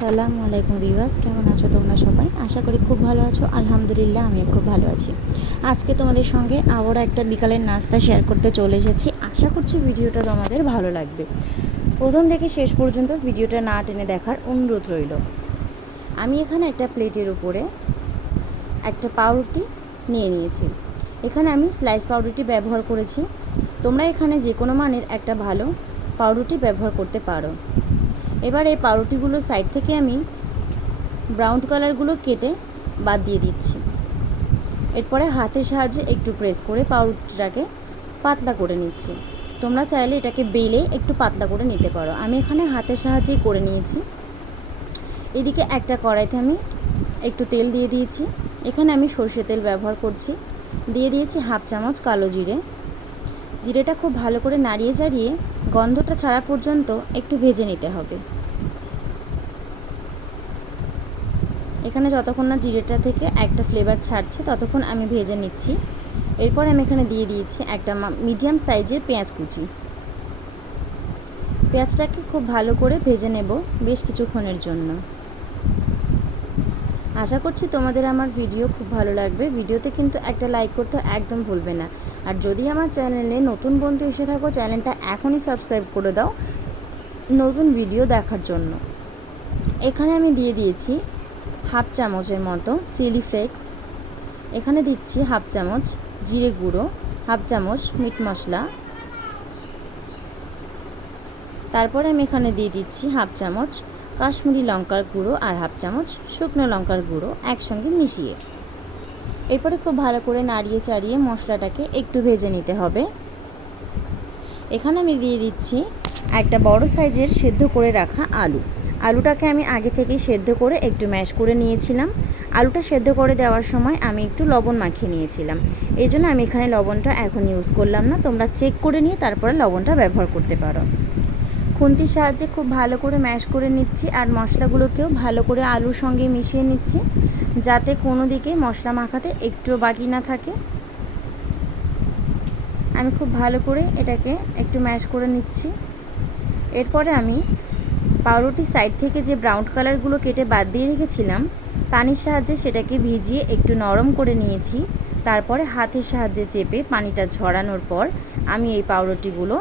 আসসালামু আলাইকুম ভিউয়ার্স, কেমন আছো তোমরা সবাই? আশা করি খুব ভালো আছো। আলহামদুলিল্লাহ, আমিও খুব ভালো আছি। আজকে তোমাদের সঙ্গে আবারও একটা বিকালের নাস্তা শেয়ার করতে চলে এসেছি। আশা করছি ভিডিওটা তোমাদের ভালো লাগবে। প্রথম থেকে শেষ পর্যন্ত ভিডিওটা না টেনে দেখার অনুরোধ রইল। আমি এখানে একটা প্লেটের উপরে একটা পাউরুটি নিয়ে নিয়েছি। এখানে আমি স্লাইস পাউরুটি ব্যবহার করেছি। তোমরা এখানে যে কোনো মানের একটা ভালো পাউরুটি ব্যবহার করতে পারো। এবার এই পাউরুটিগুলো সাইড থেকে আমি ব্রাউন কালারগুলো কেটে বাদ দিয়ে দিচ্ছি। এরপরে হাতের সাহায্যে একটু প্রেস করে পাউরুটিটাকে পাতলা করে নিচ্ছি। তোমরা চাইলে এটাকে বেলে একটু পাতলা করে নিতে পারো। আমি এখানে হাতের সাহায্যেই করে নিয়েছি। এদিকে একটা কড়াইতে আমি একটু তেল দিয়ে দিয়েছি। এখানে আমি সর্ষে তেল ব্যবহার করছি। দিয়ে দিয়েছি হাফ চামচ কালো জিরে। জিরেটা খুব ভালো করে নাড়িয়ে চাড়িয়ে গন্ধটা ছাড়া পর্যন্ত একটু ভেজে নিতে হবে। এখানে যতক্ষণ না জিরেটা থেকে একটা ফ্লেভার ছাড়ছে, ততক্ষণ আমি ভেজে নিচ্ছি। এরপর আমি এখানে দিয়ে দিয়েছি একটা মিডিয়াম সাইজের পেঁয়াজ কুচি। পেঁয়াজটাকে খুব ভালো করে ভেজে নেব বেশ কিছুক্ষণের জন্য। আশা করছি তোমাদের আমার ভিডিও খুব ভালো লাগবে। ভিডিওতে কিন্তু একটা লাইক করতে একদম ভুলবে না। আর যদি আমার চ্যানেলে নতুন বন্ধু এসে থাকো চ্যানেলটা এখনই সাবস্ক্রাইব করে দাও নতুন ভিডিও দেখার জন্য। এখানে আমি দিয়ে দিয়েছি হাফ চামচের মতো চিলি ফ্লেক্স এখানে দিচ্ছি হাফ চামচ জিরে গুঁড়ো, হাফ চামচ মিট মশলা। তারপরে আমি এখানে দিয়ে দিচ্ছি হাফ চামচ কাশ্মীরি লঙ্কার গুঁড়ো আর হাফ চামচ শুকনো লঙ্কার গুঁড়ো একসঙ্গে মিশিয়ে। এরপরে খুব ভালো করে নাড়িয়ে চাড়িয়ে মশলাটাকে একটু ভেজে নিতে হবে। এখানে আমি দিয়ে দিচ্ছি একটা বড় সাইজের সেদ্ধ করে রাখা আলু। আলুটাকে আমি আগে থেকেই সেদ্ধ করে একটু ম্যাশ করে নিয়েছিলাম। আলুটা সেদ্ধ করে দেওয়ার সময় আমি একটু লবণ মাখিয়ে নিয়েছিলাম। এই জন্য আমি এখানে লবণটা এখন ইউজ করলাম না। তোমরা চেক করে নিয়ে তারপরে লবণটা ব্যবহার করতে পারো। খুন্তির সাহায্যে খুব ভালো করে ম্যাশ করে নিচ্ছি আর মশলাগুলোকেও ভালো করে আলুর সঙ্গে মিশিয়ে নিচ্ছি, যাতে কোনো দিকে মশলা মাখাতে একটুও বাকি না থাকে। আমি খুব ভালো করে এটাকে একটু ম্যাশ করে নিচ্ছি। এরপরে আমি পাউরুটি সাইড থেকে যে ব্রাউন কালারগুলো কেটে বাদ দিয়ে রেখেছিলাম, পানির সাহায্যে সেটাকে ভিজিয়ে একটু নরম করে নিয়েছি। তারপরে হাতের সাহায্যে চেপে পানিটা ঝরানোর পর আমি এই পাউরুটিগুলো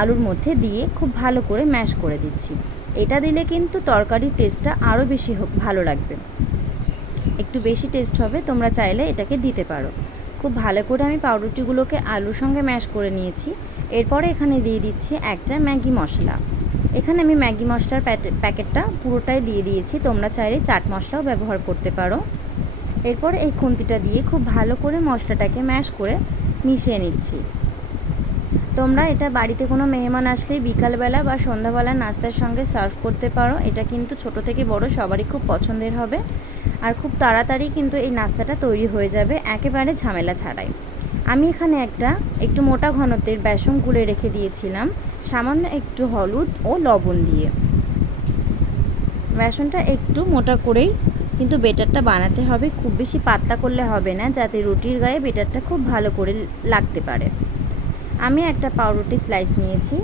আলুর মধ্যে দিয়ে খুব ভালো করে ম্যাশ করে দিচ্ছি। এটা দিলে কিন্তু তরকারির টেস্টটা আরও বেশি ভালো লাগবে। একটু বেশি টেস্ট হবে, তোমরা চাইলে এটাকে দিতে পারো। খুব ভালো করে আমি পাউরুটিগুলোকে আলুর সঙ্গে ম্যাশ করে নিয়েছি। এরপরে এখানে দিয়ে দিচ্ছি একটা ম্যাগি মশলা। এখানে আমি ম্যাগি মশলার প্যাকেটটা পুরোটাই দিয়ে দিয়েছি। তোমরা চাইলে চাট মশলাও ব্যবহার করতে পারো। এরপর এই খুন্তিটা দিয়ে খুব ভালো করে মশলাটাকে ম্যাশ করে মিশিয়ে নিচ্ছি। তোমরা এটা বাড়িতে কোনো মেহমান আসলেই বিকালবেলা বা সন্ধ্যাবেলা নাস্তার সঙ্গে সার্ভ করতে পারো। এটা কিন্তু ছোট থেকে বড় সবারই খুব পছন্দের হবে। আর খুব তাড়াতাড়ি কিন্তু এই নাস্তাটা তৈরি হয়ে যাবে একেবারে ঝামেলা ছাড়াই। আমি এখানে একটা একটু মোটা ঘনত্বের বেসন গুলে রেখে দিয়েছিলাম, সামান্য একটু হলুদ ও লবণ দিয়ে। বেসনটা একটু মোটা করেই কিন্তু বেটারটা বানাতে হবে। খুব বেশি পাতলা করলে হবে না, যাতে রুটির গায়ে বেটারটা খুব ভালো করে লাগতে পারে। আমি একটা পাউরুটি স্লাইস নিয়েছি।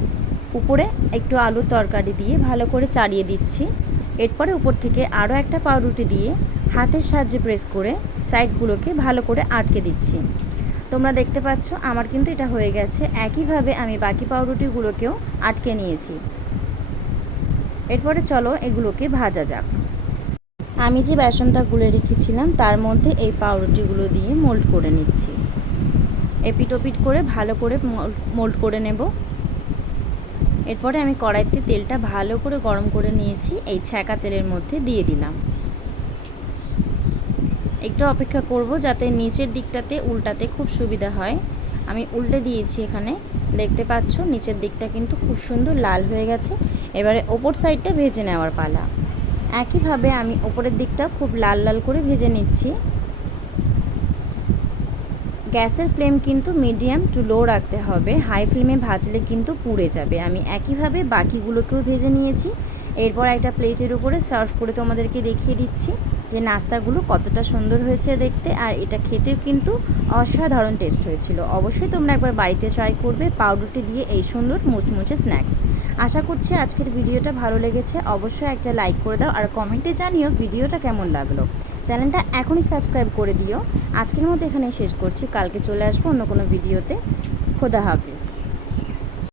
উপরে একটু আলুর তরকারি দিয়ে ভালো করে চাড়িয়ে দিচ্ছি। এরপরে উপর থেকে আরও একটা পাউরুটি দিয়ে হাতের সাহায্যে প্রেস করে সাইডগুলোকে ভালো করে আটকে দিচ্ছি। তোমরা দেখতে পাচ্ছ, আমার কিন্তু এটা হয়ে গেছে। একইভাবে আমি বাকি পাউরুটিগুলোকেও আটকে নিয়েছি। এরপরে চলো এগুলোকে ভাজা যাক। আমি যে বেসনটা গুলে রেখেছিলাম, তার মধ্যে এই পাউরুটিগুলো দিয়ে মোল্ড করে নিচ্ছি। এপিটোপিট করে ভালো করে মোল্ড করে নেব। এরপরে আমি কড়াইতে তেলটা ভালো করে গরম করে নিয়েছি, এই ছ্যাঁকা তেলের মধ্যে দিয়ে দিলাম। একটু অপেক্ষা করব যাতে নিচের দিকটাতে উল্টাতে খুব সুবিধা হয়। আমি উল্টে দিয়েছি এখানে, দেখতে পাচ্ছ নিচের দিকটা কিন্তু খুব সুন্দর লাল হয়ে গেছে। এবারে ওপর সাইডটা ভেজে নেওয়ার পালা। একইভাবে আমি ওপরের দিকটা খুব লাল লাল করে ভেজে নিচ্ছি। গ্যাসের ফ্লেম কিন্তু মিডিয়াম টু লো রাখতে হবে। হাই ফ্লেমে ভাজলে কিন্তু পুড়ে যাবে। আমি একইভাবে বাকিগুলোকেও ভেজে নিয়েছি। এরপর একটা প্লেটের উপরে সার্ভ করে তোমাদেরকে দেখিয়ে দিচ্ছি যে নাস্তাগুলো কতটা সুন্দর হয়েছে দেখতে, আর এটা খেতেও কিন্তু অসাধারণ টেস্ট হয়েছিল। অবশ্যই তোমরা একবার বাড়িতে ট্রাই করবে পাউরুটি দিয়ে এই সুন্দর মুচমুচে স্ন্যাক্স আশা করছি আজকের ভিডিওটা ভালো লেগেছে। অবশ্যই একটা লাইক করে দাও আর কমেন্টে জানিও ভিডিওটা কেমন লাগল। চ্যানেলটা এখনই সাবস্ক্রাইব করে দিও। আজকের মতো এখানেই শেষ করছি। কালকে চলে আসব অন্য কোনো ভিডিওতে। খোদা হাফিজ।